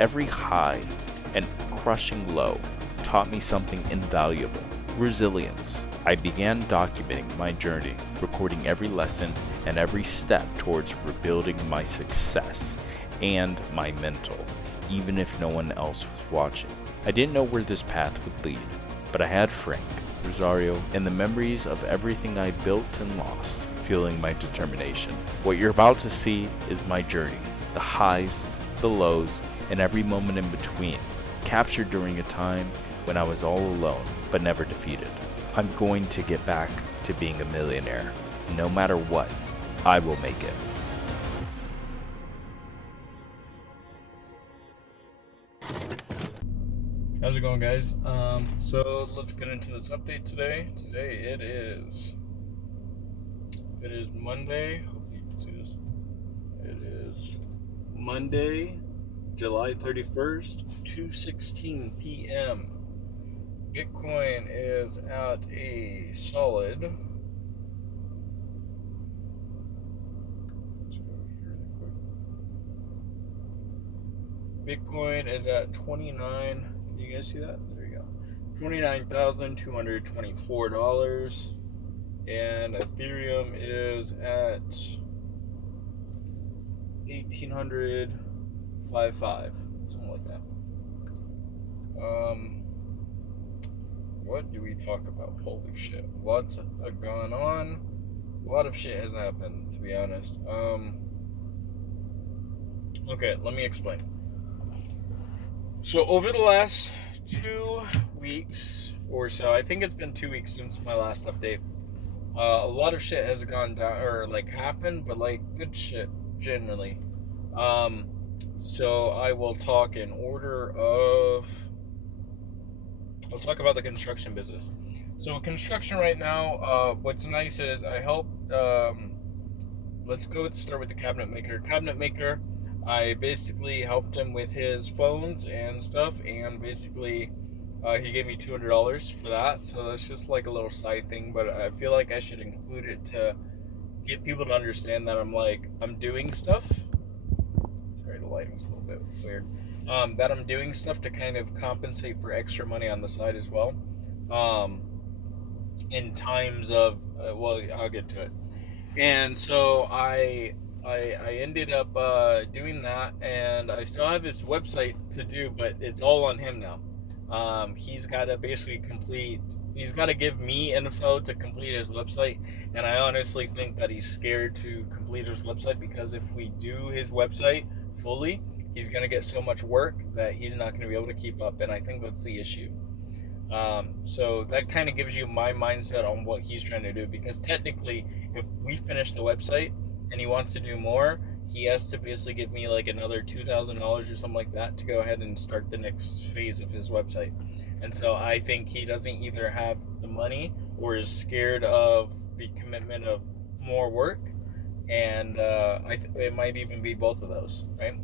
Every high and crushing low taught me something invaluable: resilience. I began documenting my journey, recording every lesson and every step towards rebuilding my success and my mental, even if no one else was watching. I didn't know where this path would lead, but I had Frank, Rosario, and the memories of everything I built and lost fueling my determination. What you're about to see is my journey, the highs, the lows, and every moment in between, captured during a time when I was all alone but never defeated. I'm going to get back to being a millionaire. No matter what, I will make it. How's it going, guys? So let's get into this update today. It is Monday. Hopefully you can see this. It is Monday, July 31st, 2:16 p.m. Bitcoin is at a solid. Let's go here really quick. Bitcoin is at 29. Can you guys see that? There you go. $29,224. And Ethereum is at 1,855, something like that. What do we talk about? Holy shit. Lots have gone on. A lot of shit has happened, to be honest. Okay, let me explain. So over the last 2 weeks or so, I think it's been 2 weeks since my last update, a lot of shit has gone down, or like happened, but like good shit generally. So I will talk in order of, I'll talk about the construction business. So construction right now, what's nice is I help, let's start with the cabinet maker. I basically helped him with his phones and stuff, and basically he gave me $200 for that. So that's just like a little side thing, but I feel like I should include it to get people to understand that I'm doing stuff. Sorry, the lighting's a little bit weird. That I'm doing stuff to kind of compensate for extra money on the side as well. In times of, well, I'll get to it. And so I ended up doing that, and I still have his website to do, but it's all on him now. He's got to basically he's got to give me info to complete his website, and I honestly think that he's scared to complete his website, because if we do his website fully, he's going to get so much work that he's not going to be able to keep up, and I think that's the issue. So that kind of gives you my mindset on what he's trying to do, because technically, if we finish the website and he wants to do more, he has to basically give me like another $2,000 or something like that to go ahead and start the next phase of his website. And so I think he doesn't either have the money or is scared of the commitment of more work, and it might even be both of those, right?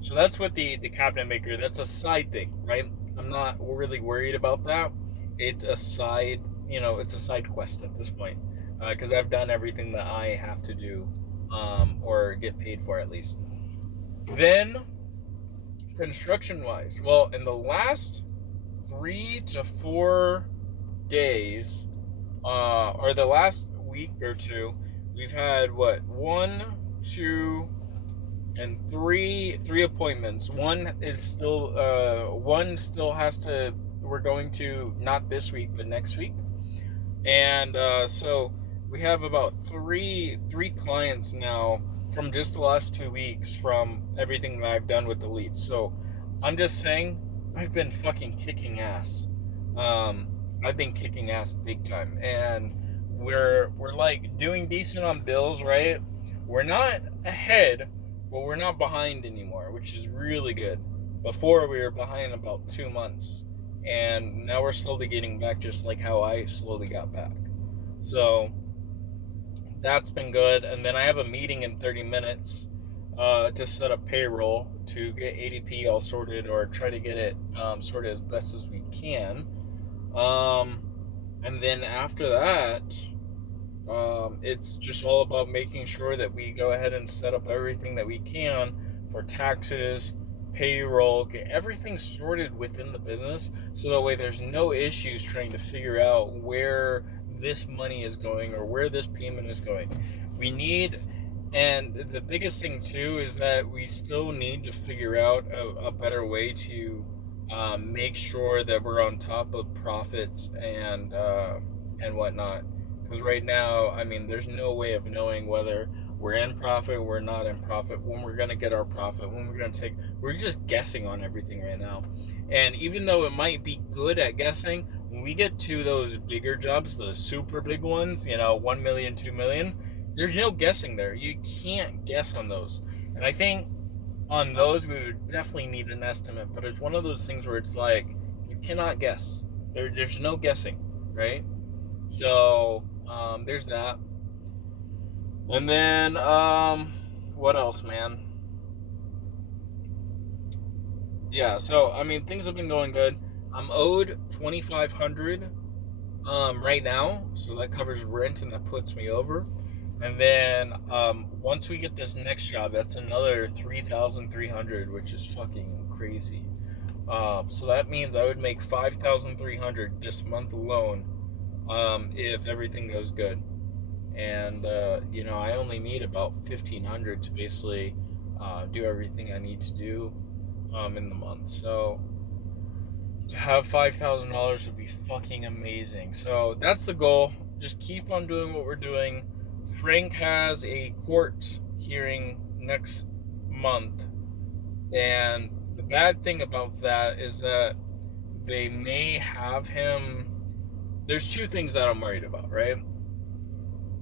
So that's what the cabinet maker, that's a side thing, right? I'm not really worried about that. It's a side, it's a side quest at this point, because I've done everything that I have to do, or get paid for at least. Then, construction-wise, well, in the last 3 to 4 days, or the last week or two, we've had one, two, and three appointments. One still has to, we're going to, not this week but next week, and so we have about three clients now from just the last 2 weeks from everything that I've done with the leads. So I'm just saying, I've been fucking kicking ass. I've been kicking ass big time, and we're like doing decent on bills, right? We're not ahead, but we're not behind anymore, which is really good. Before, we were behind about 2 months, and now we're slowly getting back, just like how I slowly got back. So that's been good. And then I have a meeting in 30 minutes to set up payroll to get ADP all sorted, or try to get it sorted as best as we can. And then after that, it's just all about making sure that we go ahead and set up everything that we can for taxes, payroll, get everything sorted within the business, so that way there's no issues trying to figure out where this money is going or where this payment is going. We need, and the biggest thing too is that we still need to figure out a better way to make sure that we're on top of profits and whatnot. Because right now, I mean, there's no way of knowing whether we're in profit, we're not in profit, when we're gonna get our profit, when we're gonna take. We're just guessing on everything right now. And even though it might be good at guessing, when we get to those bigger jobs, the super big ones, 1 million, 2 million, there's no guessing there. You can't guess on those. And I think on those we would definitely need an estimate. But it's one of those things where it's like you cannot guess. There's no guessing, right? So there's that. And then, what else, man? Yeah, so, I mean, things have been going good. I'm owed $2,500 right now, so that covers rent and that puts me over. And then, once we get this next job, that's another $3,300, which is fucking crazy. So that means I would make $5,300 this month alone, if everything goes good. And I only need about $1,500 to basically do everything I need to do in the month. So to have $5,000 would be fucking amazing. So that's the goal. Just keep on doing what we're doing. Frank has a court hearing next month, and the bad thing about that is that they may have him. There's two things that I'm worried about, right?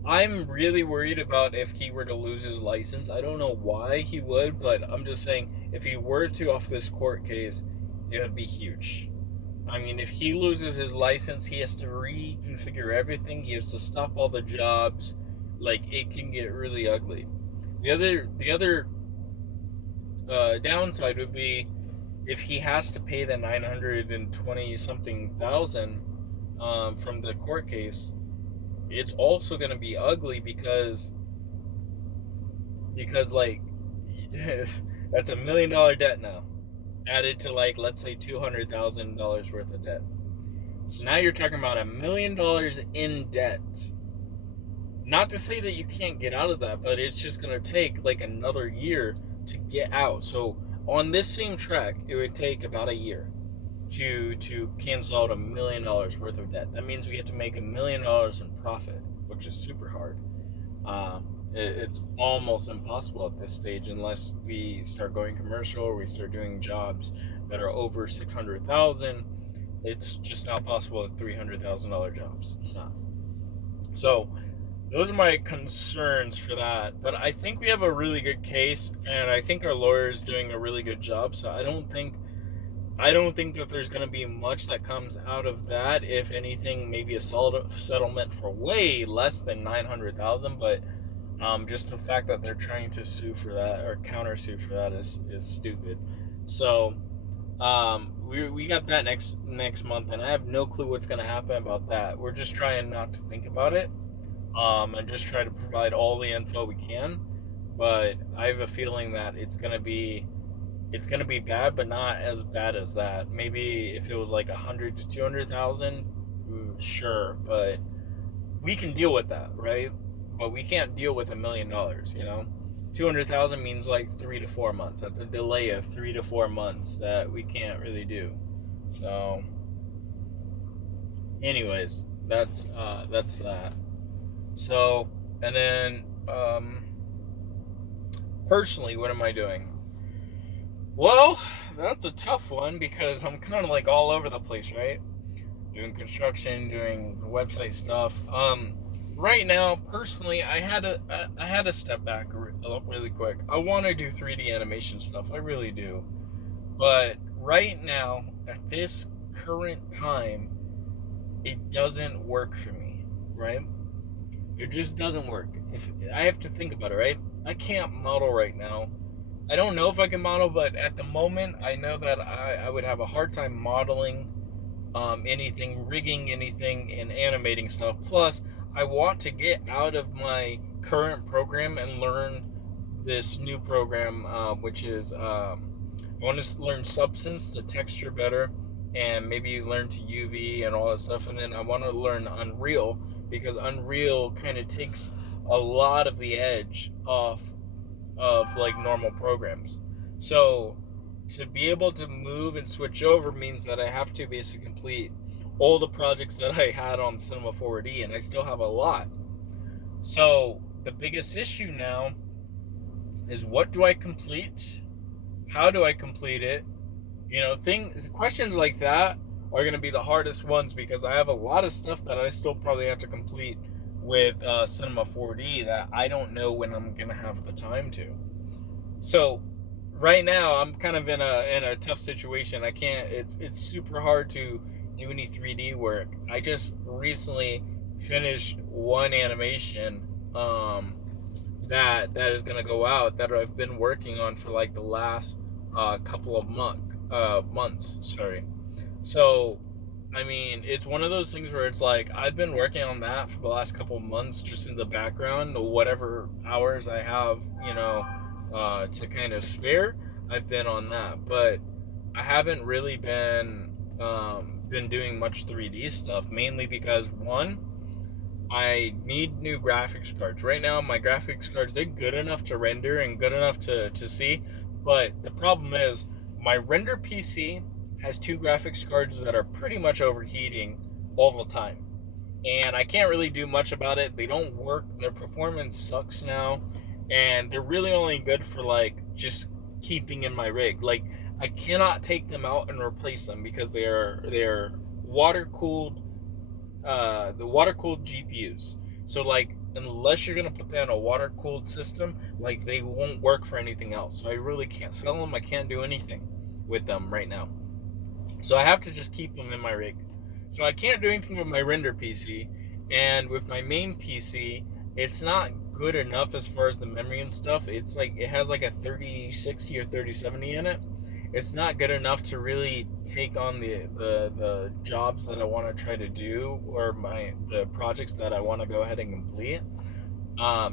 I'm really worried about if he were to lose his license. I don't know why he would, but I'm just saying, if he were to off this court case, it would be huge. I mean, if he loses his license, he has to reconfigure everything. He has to stop all the jobs. Like, it can get really ugly. The other downside would be if he has to pay the 920 something thousand from the court case. It's also going to be ugly because like that's $1 million debt now, added to, like, let's say $200,000 worth of debt. So now you're talking about $1 million in debt. Not to say that you can't get out of that, but it's just going to take like another year to get out. So on this same track, it would take about a year to cancel out $1 million worth of debt. That means we have to make $1 million in profit, which is super hard. It's almost impossible at this stage unless we start going commercial or we start doing jobs that are over $600,000. It's just not possible with $300,000 jobs. It's not. So those are my concerns for that. But I think we have a really good case, and I think our lawyer is doing a really good job. So I don't think that there's going to be much that comes out of that. If anything, maybe a settlement for way less than $900,000. But just the fact that they're trying to sue for that or counter sue for that is stupid. So we got that next month, and I have no clue what's going to happen about that. We're just trying not to think about it, and just try to provide all the info we can. But I have a feeling that it's going to be bad, but not as bad as that. Maybe if it was like 100 to 200,000, sure, but we can deal with that, right? But we can't deal with $1 million, 200,000 means like 3 to 4 months. That's a delay of 3 to 4 months that we can't really do. So, anyways, that's that. So, and then personally, what am I doing? Well, that's a tough one because I'm kind of like all over the place, right? Doing construction, doing website stuff. Right now, personally, I had to step back really quick. I want to do 3D animation stuff. I really do. But right now, at this current time, it doesn't work for me, right? It just doesn't work. If I have to think about it, right? I can't model right now. I don't know if I can model, but at the moment, I know that I would have a hard time modeling anything, rigging anything, and animating stuff. Plus, I want to get out of my current program and learn this new program, which is I want to learn Substance, the texture better, and maybe learn to UV and all that stuff. And then I want to learn Unreal, because Unreal kind of takes a lot of the edge off of like normal programs. So to be able to move and switch over means that I have to basically complete all the projects that I had on Cinema 4D, and I still have a lot. So the biggest issue now is, what do I complete? How do I complete it? Questions like that are going to be the hardest ones, because I have a lot of stuff that I still probably have to complete with Cinema 4D that I don't know when I'm going to have the time to. So right now I'm kind of in a tough situation. I can't. It's super hard to do any 3D work. I just recently finished one animation that is gonna go out, that I've been working on for like the last couple of months. Sorry. So I mean, it's one of those things where it's like I've been working on that for the last couple of months, just in the background, whatever hours I have, to kind of spare. I've been on that, but I haven't really been doing much 3D stuff, mainly because, one, I need new graphics cards. Right now, my graphics cards, they're good enough to render and good enough to see, but the problem is my render PC has two graphics cards that are pretty much overheating all the time. And I can't really do much about it. They don't work. Their performance sucks now. And they're really only good for like just keeping in my rig. Like, I cannot take them out and replace them because they're water cooled, the water cooled GPUs. So like, unless you're gonna put that in a water cooled system, like, they won't work for anything else. So I really can't sell them. I can't do anything with them right now. So I have to just keep them in my rig. So I can't do anything with my render PC, and with my main PC, it's not good enough as far as the memory and stuff. It's like, it has like a 3060 or 3070 in it. It's not good enough to really take on the jobs that I want to try to do, or the projects that I want to go ahead and complete.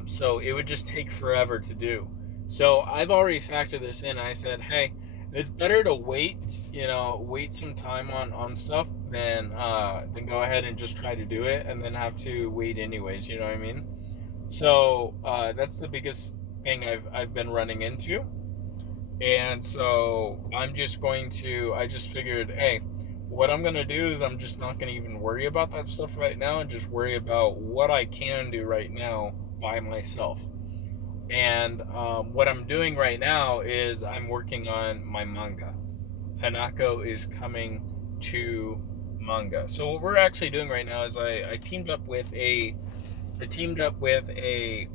So it would just take forever to do. So I've already factored this in. I said, hey, it's better to wait some time on stuff than go ahead and just try to do it and then have to wait anyways. You know what I mean? So that's the biggest thing I've been running into. And so I just figured, hey, what I'm going to do is I'm just not going to even worry about that stuff right now, and just worry about what I can do right now by myself. And what I'm doing right now is I'm working on my manga. Hanako is coming to manga. So what we're actually doing right now is I teamed up with a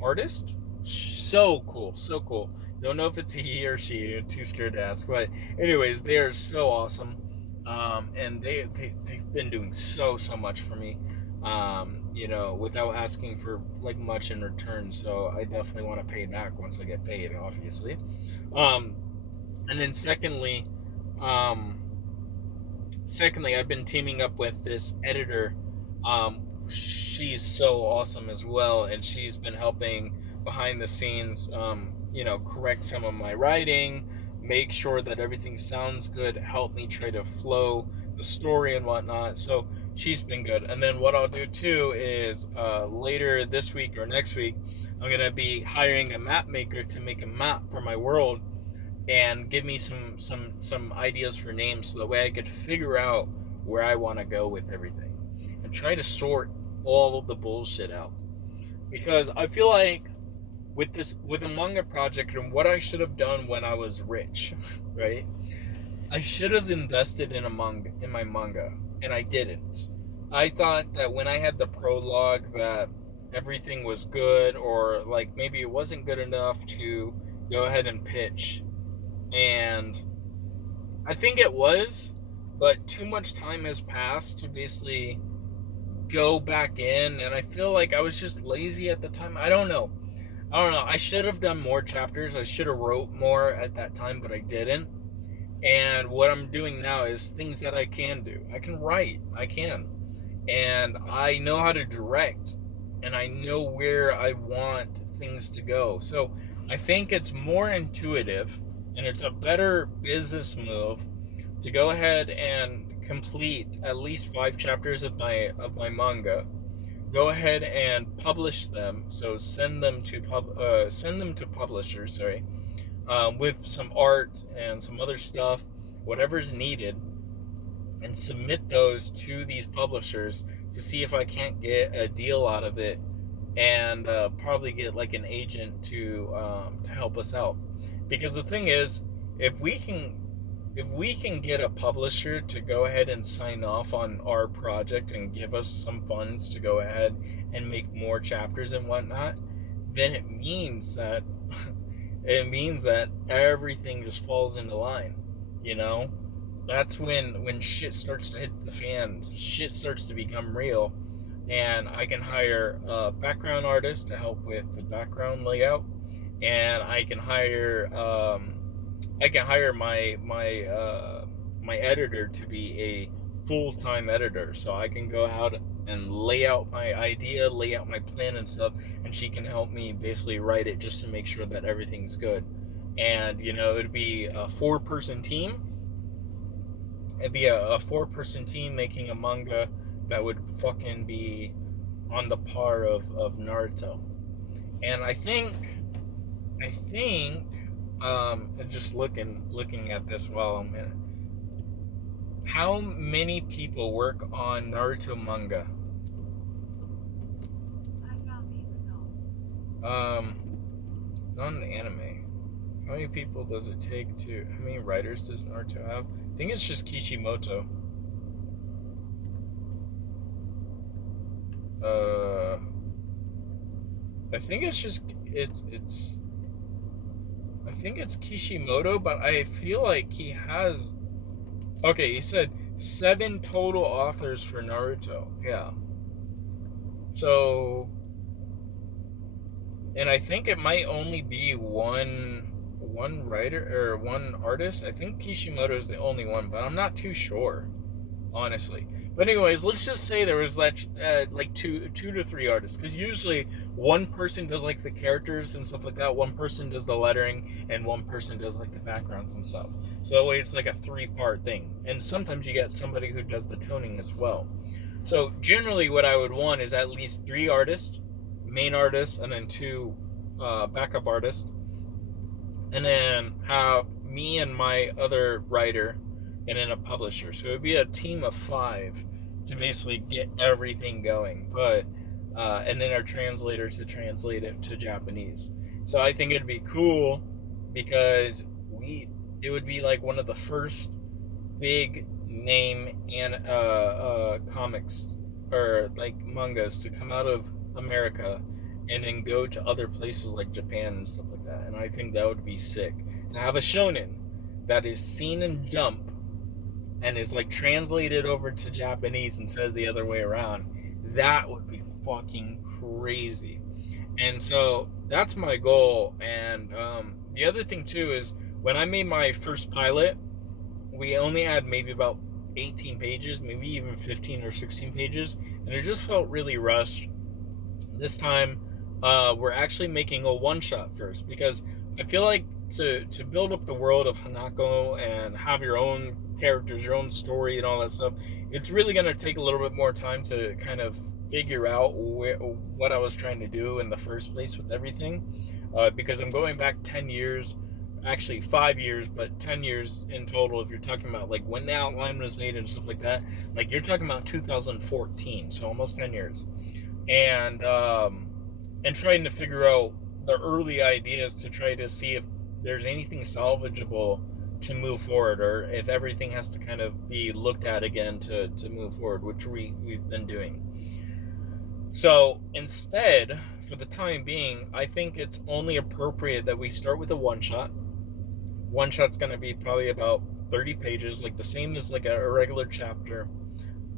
artist. So cool. Don't know if it's a he or she. I'm too scared to ask. But anyways, they are so awesome. And they've been doing so much for me. Without asking for like much in return. So I definitely want to pay back once I get paid, obviously. And then secondly, I've been teaming up with this editor. She's so awesome as well, and she's been helping behind the scenes, correct some of my writing, make sure that everything sounds good, help me try to flow the story and whatnot. So she's been good. And then what I'll do too is later this week or next week, I'm gonna be hiring a map maker to make a map for my world and give me some ideas for names, so that way I could figure out where I want to go with everything and try to sort all of the bullshit out. Because I feel like with a manga project, and what I should have done when I was rich, right? I should have invested in my manga, and I didn't. I thought that when I had the prologue that everything was good, or like maybe it wasn't good enough to go ahead and pitch. And I think it was, but too much time has passed to basically go back in, and I feel like I was just lazy at the time. I don't know. I should have done more chapters. I should have wrote more at that time, but I didn't. And what I'm doing now is things that I can do. I can write. I can. And I know how to direct. And I know where I want things to go. So I think it's more intuitive. and it's a better business move to go ahead and complete at least 5 chapters of my manga. Go ahead and publish them. So send them to publishers. Sorry, with some art and some other stuff, whatever's needed, and submit those to these publishers to see if I can't get a deal out of it, and probably get like an agent to help us out. Because the thing is, if we can if we can get a publisher to go ahead and sign off on our project and give us some funds to go ahead and make more chapters and whatnot, then it means that everything just falls into line, you know? That's when shit starts to hit the fan, shit starts to become real, and I can hire a background artist to help with the background layout, and I can hire my editor to be a full-time editor, so I can go out and lay out my idea, lay out my plan and stuff, and she can help me basically write it just to make sure that everything's good. And it'd be a four-person team. It'd be a four-person team making a manga that would fucking be on the par of Naruto. And I think just looking at this while I'm in it, how many people work on Naruto manga? I found these results. Not an anime. How many people does it take to? How many writers does Naruto have? I think it's just Kishimoto. I think it's Kishimoto, but I feel like he has. Okay, he said 7 total authors for Naruto. Yeah. So, and I think it might only be one writer or one artist. I think Kishimoto is the only one, but I'm not too sure, honestly. But anyways, let's just say there was like two to three artists, because usually one person does like the characters and stuff like that, one person does the lettering, and one person does like the backgrounds and stuff. So that way it's like a 3-part thing. And sometimes you get somebody who does the toning as well. So generally what I would want is at least 3 artists, main artists, and then 2 backup artists, and then have me and my other writer, and then a publisher. So it would be a team of 5 to basically get everything going. But and then our translator to translate it to Japanese. So I think it'd be cool because it would be like one of the first big name and comics or like mangas to come out of America and then go to other places like Japan and stuff like that. And I think that would be sick to have a shonen that is seen in Jump and is like translated over to Japanese instead of the other way around. That would be fucking crazy. And so that's my goal. And the other thing too is when I made my first pilot, we only had maybe about 18 pages, maybe even 15 or 16 pages, and it just felt really rushed. This time we're actually making a one-shot first, because I feel like to build up the world of Hanako and have your own characters, your own story, and all that stuff, it's really going to take a little bit more time to kind of figure out what I was trying to do in the first place with everything, because I'm going back 10 years, actually 5 years, but 10 years in total if you're talking about like when the outline was made and stuff like that. Like you're talking about 2014, so almost 10 years, and trying to figure out the early ideas to try to see if there's anything salvageable to move forward, or if everything has to kind of be looked at again to move forward, which we've been doing. So instead, for the time being, I think it's only appropriate that we start with a one-shot. One-shot's going to be probably about 30 pages, like the same as like a regular chapter.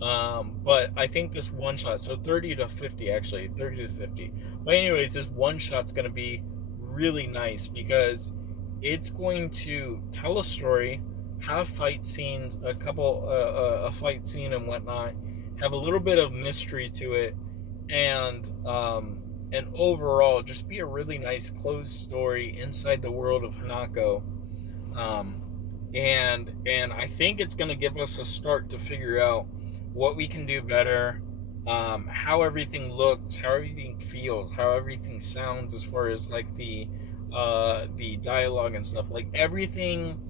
But I think this one-shot, so 30 to 50 actually, 30 to 50. But anyways, this one-shot's going to be really nice because it's going to tell a story, have fight scenes, a fight scene and whatnot, have a little bit of mystery to it, and overall just be a really nice closed story inside the world of Hanako. Um, and I think it's going to give us a start to figure out what we can do better, how everything looks, how everything feels, how everything sounds, as far as like the dialogue and stuff. Like everything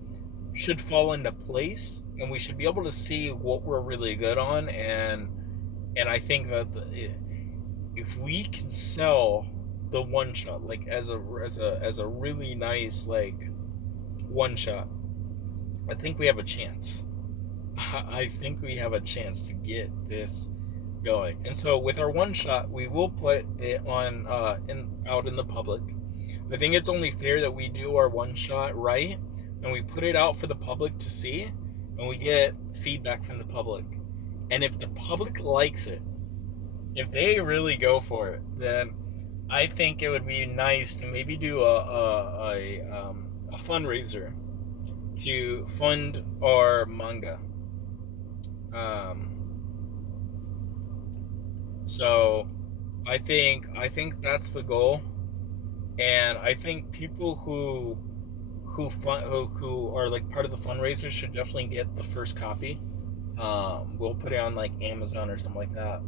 should fall into place, and we should be able to see what we're really good on. And I think that if we can sell the one shot like as a really nice like one shot, I think we have a chance. I think we have a chance to get this going. And so with our one shot, we will put it on out in the public. I think it's only fair that we do our one shot right, and we put it out for the public to see, and we get feedback from the public. And if the public likes it, if they really go for it, then I think it would be nice to maybe do a fundraiser to fund our manga. So I think that's the goal, and I think people who are like part of the fundraiser should definitely get the first copy. We'll put it on like Amazon or something like that.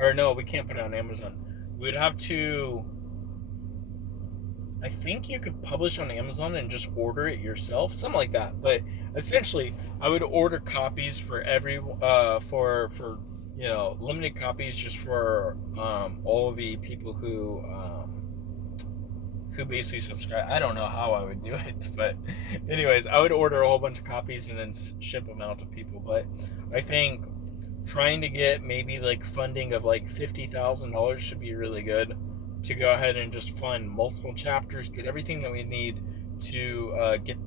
Or no, we can't put it on Amazon. We'd have to. I think you could publish on Amazon and just order it yourself, something like that. But essentially, I would order copies for every for limited copies just for all the people who basically subscribe. I don't know how I would do it, but anyways, I would order a whole bunch of copies and then ship them out to people. But I think trying to get maybe like funding of like $50,000 should be really good to go ahead and just fund multiple chapters, get everything that we need to get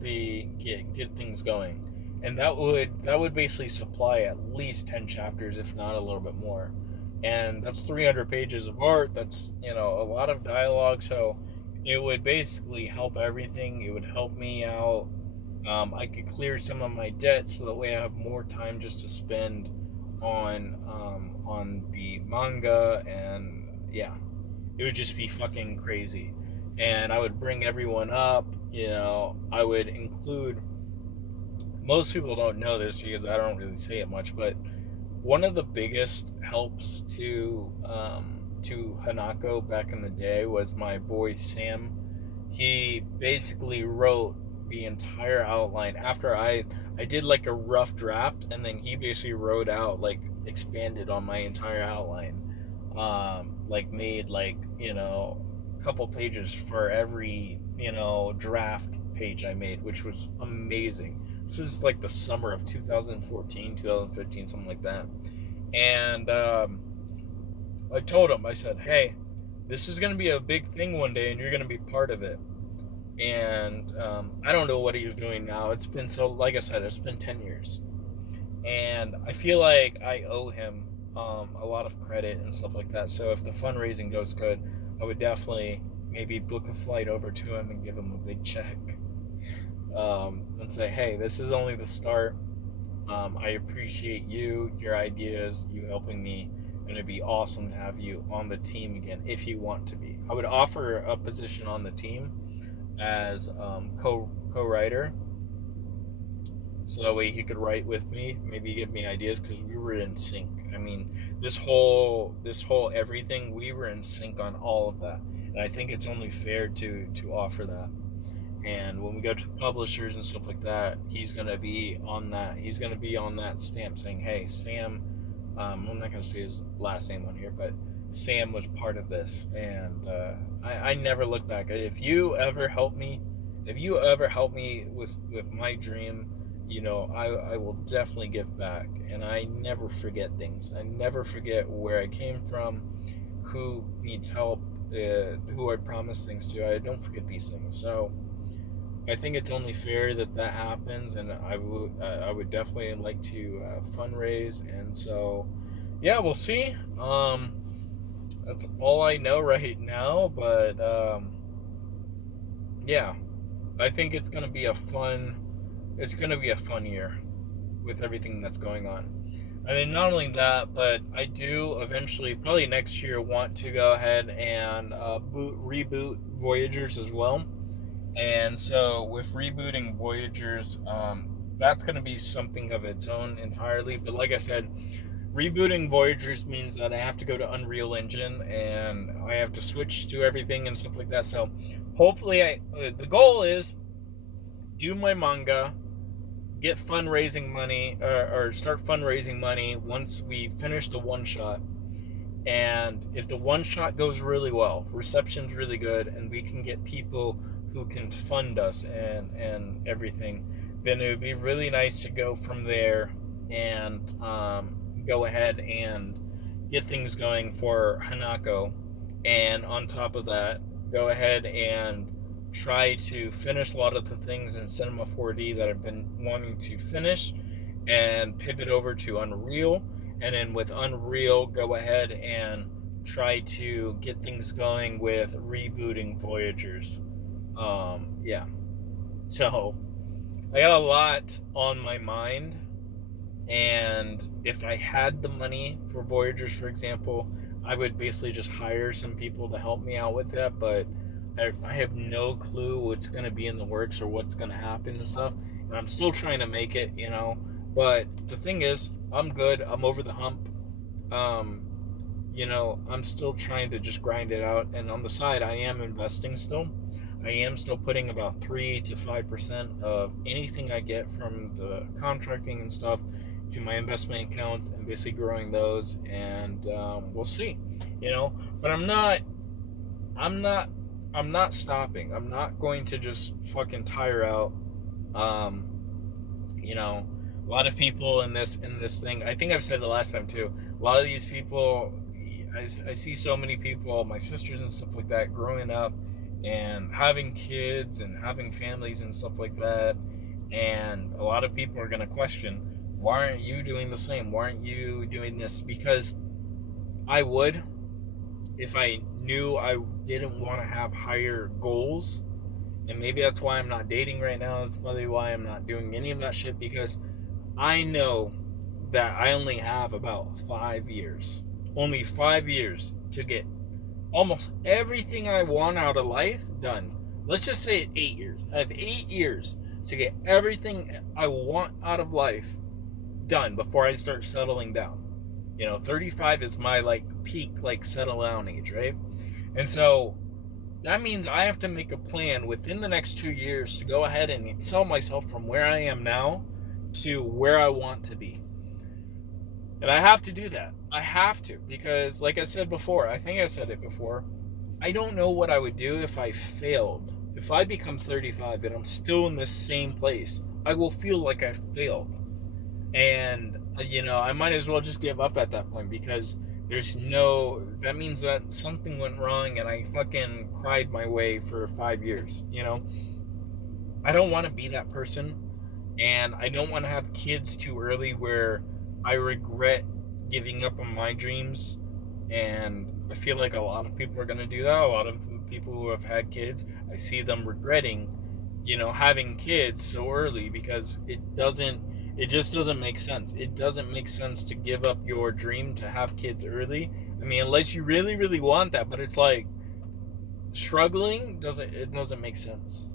things going. And that would basically supply at least 10 chapters, if not a little bit more. And that's 300 pages of art. That's, a lot of dialogue. So it would basically help everything. It would help me out. I could clear some of my debt, so that way I have more time just to spend on the manga. And yeah, it would just be fucking crazy. And I would bring everyone up. I would include. Most people don't know this because I don't really say it much, but one of the biggest helps to Hanako back in the day was my boy Sam. He basically wrote the entire outline after I did like a rough draft, and then he basically wrote out, like, expanded on my entire outline, like made like a couple pages for every draft page I made, which was amazing. This is like the summer of 2014, 2015, something like that. And I told him, I said, hey, this is going to be a big thing one day, and you're going to be part of it. And I don't know what he's doing now. It's been like I said, it's been 10 years. And I feel like I owe him a lot of credit and stuff like that. So if the fundraising goes good, I would definitely maybe book a flight over to him and give him a big check. And say, hey, this is only the start. I appreciate you, your ideas, you helping me, and it'd be awesome to have you on the team again if you want to be. I would offer a position on the team as co-writer, so that way he could write with me, maybe give me ideas, because we were in sync. I mean, this whole everything, we were in sync on all of that, and I think it's only fair to offer that. And when we go to publishers and stuff like that, he's going to be on that. He's going to be on that stamp saying, hey, Sam, I'm not going to say his last name on here, but Sam was part of this. And I never look back. If you ever help me with my dream, I will definitely give back. And I never forget things. I never forget where I came from, who needs help, who I promised things to. I don't forget these things. So I think it's only fair that happens, and I would definitely like to fundraise. And so, yeah, we'll see. That's all I know right now, but yeah, I think it's gonna be a fun year with everything that's going on. I mean, not only that, but I do eventually, probably next year, want to go ahead and reboot Voyagers as well. And so with rebooting Voyagers, that's going to be something of its own entirely. But like I said, rebooting Voyagers means that I have to go to Unreal Engine and I have to switch to everything and stuff like that. So hopefully, the goal is do my manga, get fundraising money, or start fundraising money once we finish the one shot. And if the one shot goes really well, reception's really good, and we can get people who can fund us and everything, then it would be really nice to go from there and go ahead and get things going for Hanako. And on top of that, go ahead and try to finish a lot of the things in Cinema 4D that I've been wanting to finish and pivot over to Unreal. And then with Unreal, go ahead and try to get things going with rebooting Voyagers. Yeah. So I got a lot on my mind, and if I had the money for Voyagers, for example, I would basically just hire some people to help me out with that, but I have no clue what's going to be in the works or what's going to happen and stuff, and I'm still trying to make it, but the thing is, I'm good, I'm over the hump. I'm still trying to just grind it out, and on the side, I am investing still. I am still putting about 3 to 5% of anything I get from the contracting and stuff to my investment accounts and basically growing those, and we'll see, but I'm not stopping. I'm not going to just fucking tire out. A lot of people in this thing, I think I've said it last time too, a lot of these people, I see so many people, my sisters and stuff like that, growing up and having kids and having families and stuff like that, and a lot of people are going to question, why aren't you doing the same? Why aren't you doing this? Because I would, if I knew I didn't want to have higher goals, and maybe that's why I'm not dating right now. That's probably why I'm not doing any of that shit, because I know that I only have about 5 years. Only 5 years to get almost everything I want out of life done. Let's just say 8 years. I have 8 years to get everything I want out of life done before I start settling down. 35 is my peak settle down age, right? And so that means I have to make a plan within the next 2 years to go ahead and excel myself from where I am now to where I want to be. And I have to do that. I have to, because like I said before, I think I said it before, I don't know what I would do if I failed. If I become 35 and I'm still in this same place, I will feel like I failed. And, I might as well just give up at that point, because that means that something went wrong and I fucking cried my way for 5 years, I don't want to be that person, and I don't want to have kids too early where I regret giving up on my dreams. And I feel like a lot of people are going to do that. A lot of people who have had kids, I see them regretting, having kids so early, because it just doesn't make sense. It doesn't make sense to give up your dream to have kids early. I mean, unless you really, really want that, but it's like struggling doesn't make sense.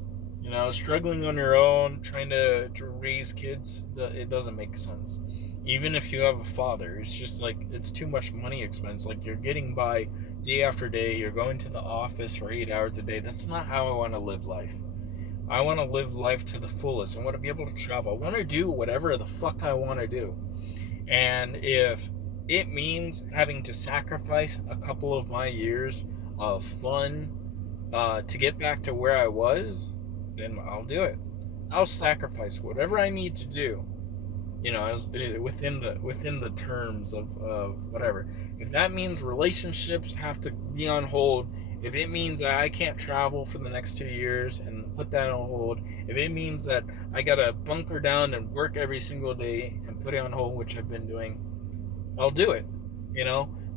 Struggling on your own, trying to raise kids, it doesn't make sense. Even if you have a father, it's just it's too much money expense. You're getting by day after day, you're going to the office for 8 hours a day. That's not how I want to live life. I want to live life to the fullest. I want to be able to travel. I want to do whatever the fuck I want to do. And if it means having to sacrifice a couple of my years of fun to get back to where I was, then I'll do it. I'll sacrifice whatever I need to do, within the terms of whatever. If that means relationships have to be on hold, if it means that I can't travel for the next 2 years and put that on hold, if it means that I gotta bunker down and work every single day and put it on hold, which I've been doing, I'll do it,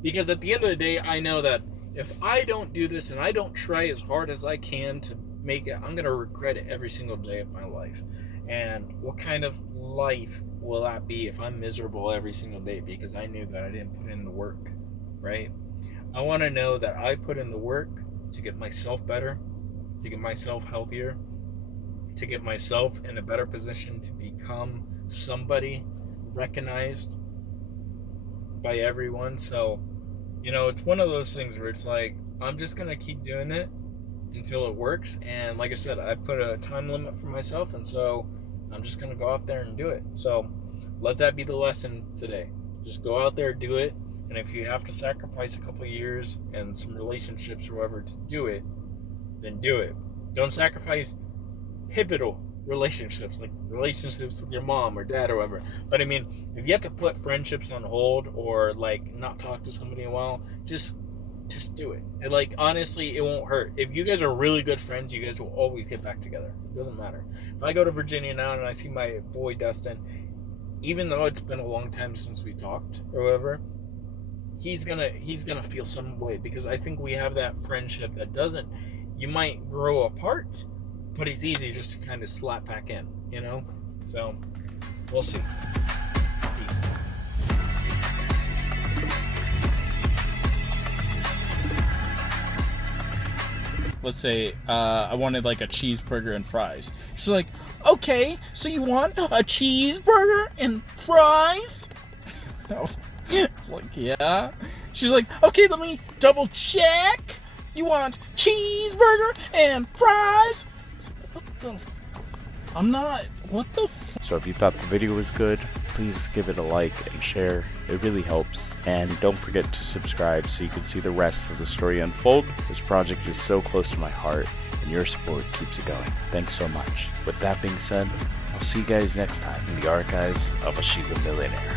because at the end of the day, I know that if I don't do this and I don't try as hard as I can to make it, I'm gonna regret it every single day of my life. And what kind of life will that be if I'm miserable every single day because I knew that I didn't put in the work, right? I want to know that I put in the work to get myself better, to get myself healthier, to get myself in a better position to become somebody recognized by everyone. So, you know, it's one of those things where it's like, I'm just going to keep doing it until it works. And like I said, I put a time limit for myself, and so I'm just going to go out there and do it. So let that be the lesson today. Just go out there, do it. And if you have to sacrifice a couple of years and some relationships or whatever to do it, then do it. Don't sacrifice pivotal relationships, like relationships with your mom or dad or whatever. But I mean, if you have to put friendships on hold or like not talk to somebody in a while, just do it. And like, honestly, it won't hurt. If you guys are really good friends, you guys will always get back together. It doesn't matter. If I go to Virginia now and I see my boy Dustin, even though it's been a long time since we talked or whatever, he's gonna feel some way, because I think we have that friendship that doesn't, you might grow apart, but it's easy just to kind of slap back in, you know? So, we'll see. Peace. Let's say I wanted like a cheeseburger and fries. She's like, okay, so you want a cheeseburger and fries? Like, yeah. She's like, okay, let me double check. You want cheeseburger and fries? What the? I'm not. What the? So if you thought the video was good, please give it a like and share. It really helps. And don't forget to subscribe so you can see the rest of the story unfold. This project is so close to my heart, and your support keeps it going. Thanks so much. With that being said, I'll see you guys next time in the archives of a Shiba Millionaire.